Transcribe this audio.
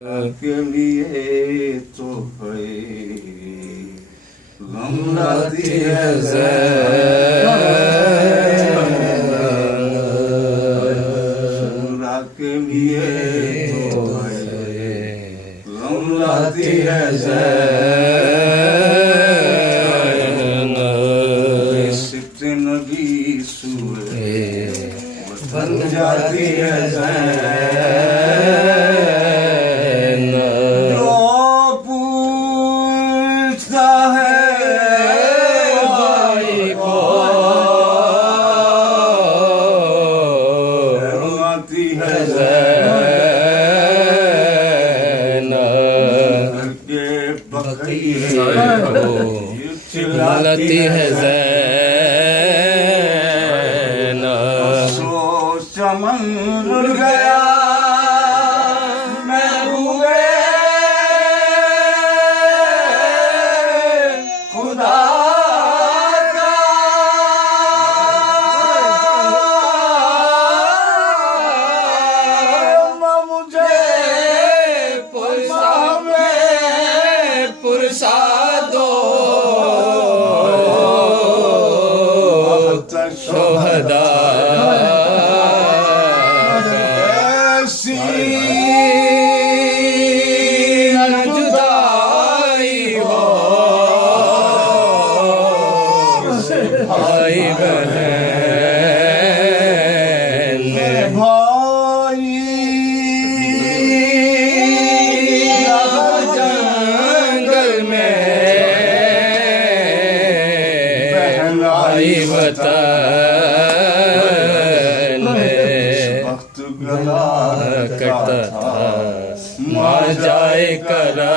के लिए तो है लम्बाती है ज़रा के लिए तो है लम्बाती है सिफ्ते नगी सूरे बन जाती है चिल्लाती है ज़ैना सोच चमन रुल गया मैं हुए खुदा का मुझे पुरसा दो शोहदा ऐसी न जुदाई हो भाई बहन में भाई जंगल में बहनाई बता वक्त गला करता था मार जाए करा